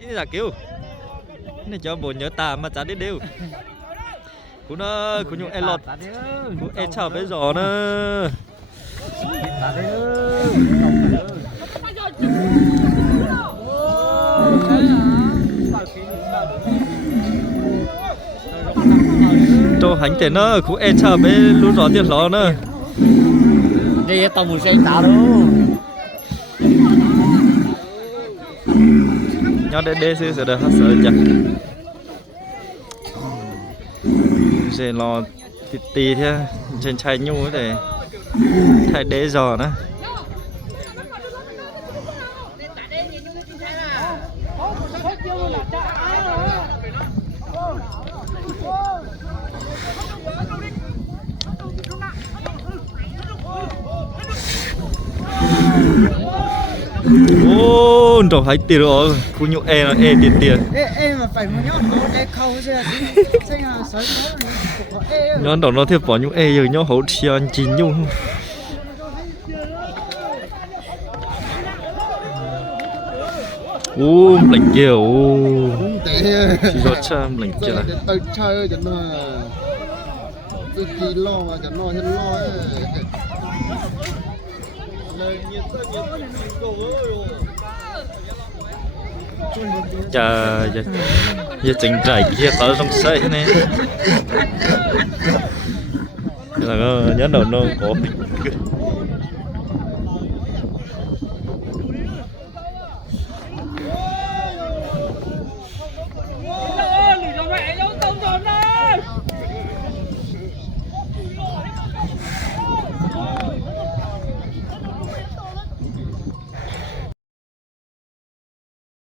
Ini là kêu. Này cho bố nhớ ta mà chả đi đều. Cú nó cú nhung elot. Cú e chào bây giờ nữa. Cho hành thế nó cú e chào bây lúc rõ tiền lo nữa. Đây tao muốn xem tao đâu. Nhớ để xíu sẽ được hết sợ chặt. Sẽ lo tì thế trên chai nhu để thay đế giò nữa. Ô, trò hay tiền rồi, khu nhụ e là e tiền tiền. Ê mà phải một nhóm nó e khâu chứ, xem là sói nó. Nhóm đó nó theo bỏ nhụ e rồi nhóm hậu chiên chín nhung. Ô, lạnh kia ô. Chỉ có chăm lạnh kia là. Tôi chơi cho nó tôi chỉ lo mà cho nó lo ấy. Chà, giờ chỉnh trải kia có trong xây thế này. Là nhớ đầu nó có